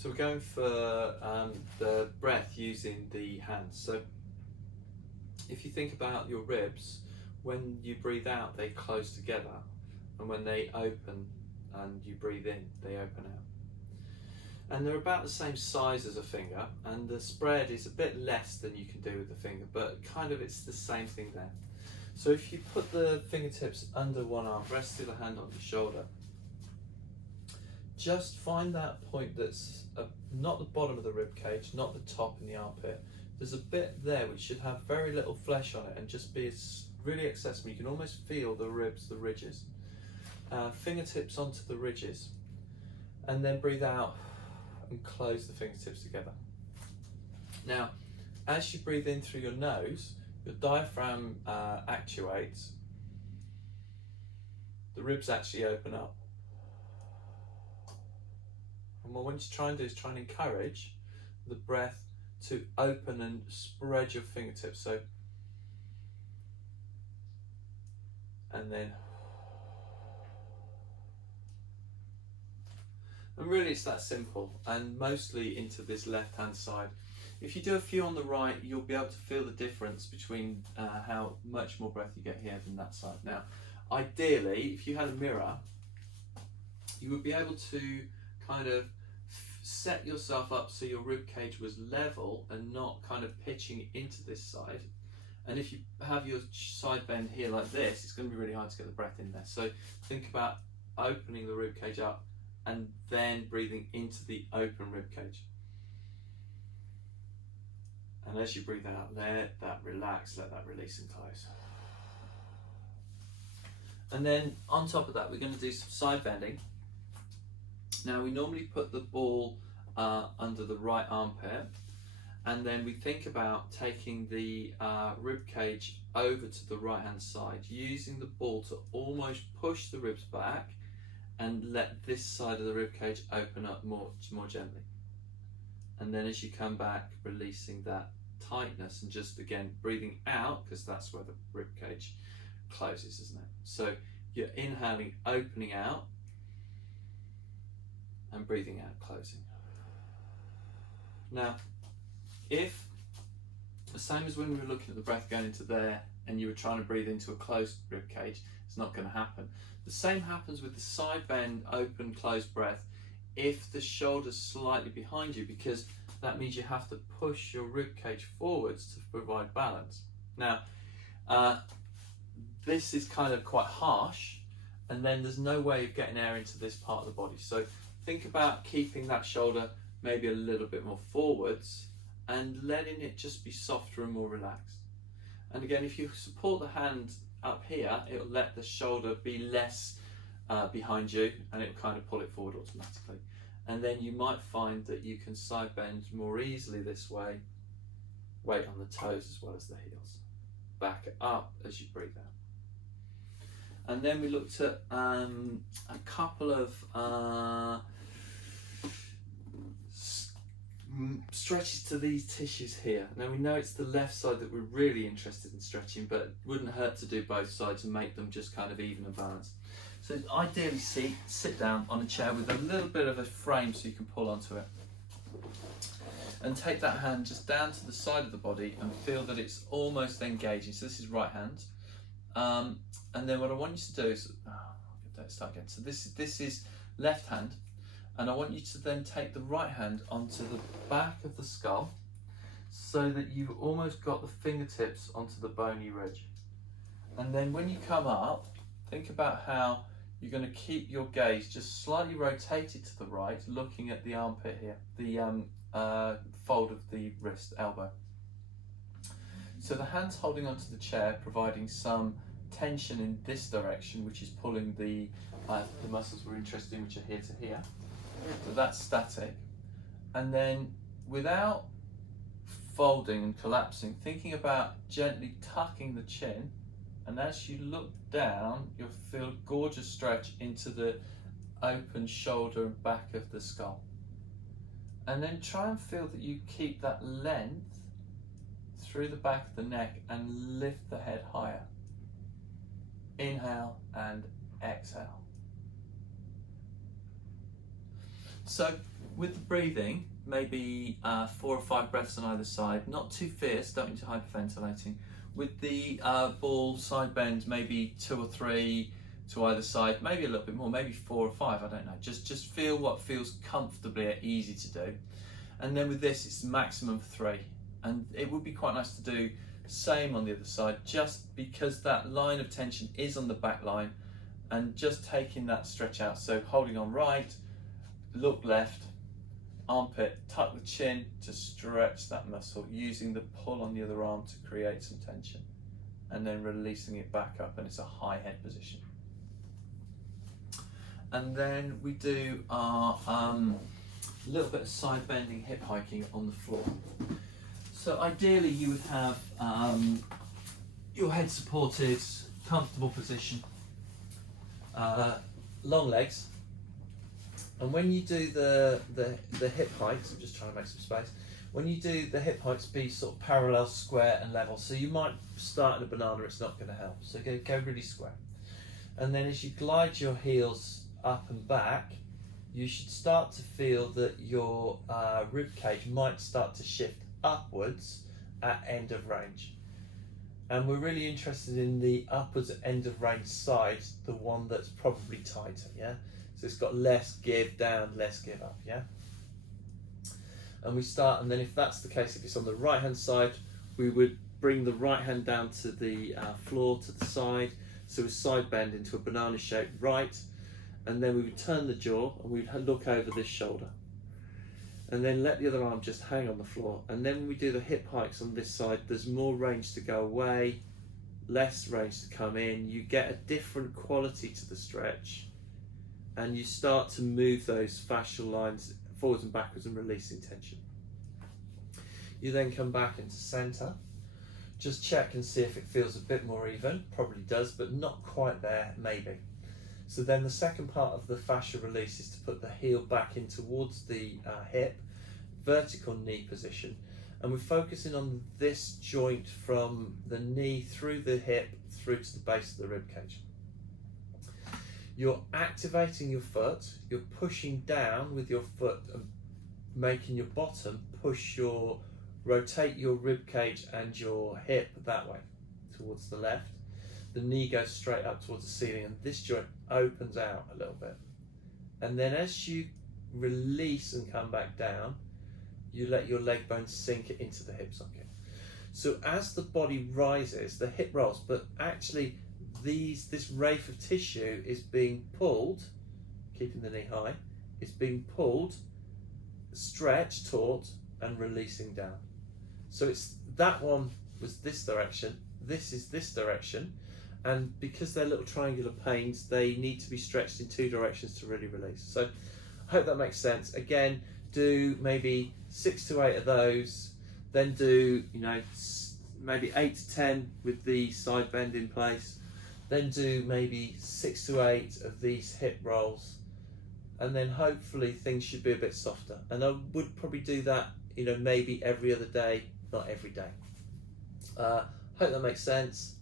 So we're going for the breath using the hands. So if you think about your ribs, when you breathe out, they close together, and when they open and you breathe in, they open out. And they're about the same size as a finger, and the spread is a bit less than you can do with the finger, but kind of it's the same thing there. So if you put the fingertips under one arm, rest the other hand on your shoulder, just find that point that's not the bottom of the rib cage, not the top in the armpit. There's a bit there which should have very little flesh on it and just be really accessible. You can almost feel the ribs, the ridges. Fingertips onto the ridges, and then breathe out and close the fingertips together. Now, as you breathe in through your nose, your diaphragm actuates, the ribs actually open up. And what I want you to try and do is try and encourage the breath to open and spread your fingertips. So, and then, and really it's that simple, and mostly into this left hand side. If you do a few on the right, you'll be able to feel the difference between how much more breath you get here than that side. Now, ideally, if you had a mirror, you would be able to kind of set yourself up so your rib cage was level and not kind of pitching into this side. And if you have your side bend here like this, it's going to be really hard to get the breath in there. So think about opening the rib cage up and then breathing into the open rib cage. And as you breathe out, let that relax, let that release and close. And then on top of that, we're going to do some side bending. Now, we normally put the ball under the right armpit, and then we think about taking the rib cage over to the right hand side, using the ball to almost push the ribs back and let this side of the rib cage open up more gently. And then as you come back, releasing that tightness and just again breathing out, because that's where the rib cage closes, isn't it? So you're inhaling, opening out, and breathing out, closing. Now, if the same as when we were looking at the breath going into there and you were trying to breathe into a closed rib cage, it's not going to happen. The same happens with the side bend, open, closed breath if the shoulder's slightly behind you, because that means you have to push your rib cage forwards to provide balance. Now, this is kind of quite harsh, and then there's no way of getting air into this part of the body. So think about keeping that shoulder maybe a little bit more forwards and letting it just be softer and more relaxed. And again, if you support the hand up here, it'll let the shoulder be less behind you, and it'll kind of pull it forward automatically. And then you might find that you can side bend more easily this way, weight on the toes as well as the heels. Back it up as you breathe out. And then we looked at a couple of stretches to these tissues here. Now we know it's the left side that we're really interested in stretching, but it wouldn't hurt to do both sides and make them just kind of even and balanced. So ideally sit down on a chair with a little bit of a frame so you can pull onto it. And take that hand just down to the side of the body and feel that it's almost engaging. So this is right hand. And then what I want you to do is, start again. So this is left hand, and I want you to then take the right hand onto the back of the skull so that you've almost got the fingertips onto the bony ridge. And then when you come up, think about how you're going to keep your gaze just slightly rotated to the right, looking at the armpit here, the fold of the wrist, elbow. So the hand's holding onto the chair, providing some tension in this direction, which is pulling the muscles we're interested in, which are here to here. So that's static. And then without folding and collapsing, thinking about gently tucking the chin, and as you look down, you'll feel gorgeous stretch into the open shoulder and back of the skull. And then try and feel that you keep that length through the back of the neck and lift the head higher. Inhale and exhale. So With the breathing, maybe 4 or 5 breaths on either side, not too fierce, don't need to hyperventilating. With the ball side bend, maybe 2 or 3 to either side, maybe a little bit more, maybe 4 or 5, I don't know. Just feel what feels comfortably easy to do. And then with this, it's maximum 3. And it would be quite nice to do same on the other side, just because that line of tension is on the back line, and just taking that stretch out. So holding on right, look left, armpit, tuck the chin to stretch that muscle, using the pull on the other arm to create some tension, and then releasing it back up, and it's a high head position. And then we do our little bit of side bending hip hiking on the floor. So ideally you would have your head supported, comfortable position, long legs, and when you do the hip hikes, I'm just trying to make some space, when you do the hip hikes, be sort of parallel, square and level. So you might start in a banana, it's not going to help, so go really square. And then as you glide your heels up and back, you should start to feel that your rib cage might start to shift upwards at end of range. And we're really interested in the upwards end of range side, the one that's probably tighter, yeah? So it's got less give down, less give up, yeah? And we start, and then if that's the case, if it's on the right hand side, we would bring the right hand down to the floor to the side, so we side bend into a banana shape right, and then we would turn the jaw and we'd look over this shoulder. And then let the other arm just hang on the floor. And then when we do the hip hikes on this side, there's more range to go away, less range to come in. You get a different quality to the stretch, and you start to move those fascial lines forwards and backwards and releasing tension. You then come back into center. Just check and see if it feels a bit more even. Probably does, but not quite there, maybe. So then the second part of the fascia release is to put the heel back in towards the hip, vertical knee position, and we're focusing on this joint from the knee through the hip through to the base of the rib cage. You're activating your foot, you're pushing down with your foot and making your bottom rotate your rib cage and your hip that way towards the left. The knee goes straight up towards the ceiling, and this joint opens out a little bit. And then as you release and come back down, you let your leg bone sink it into the hip socket. So as the body rises, the hip rolls, but actually this wraith of tissue is being pulled, keeping the knee high, it's being pulled, stretched, taut, and releasing down. So it's that one was this direction, this is this direction, and because they're little triangular panes, they need to be stretched in 2 directions to really release. So I hope that makes sense. Again, do maybe 6 to 8 of those, then do maybe 8 to 10 with the side bend in place, then do maybe 6 to 8 of these hip rolls, and then hopefully things should be a bit softer. And I would probably do that maybe every other day, not every day. Hope that makes sense.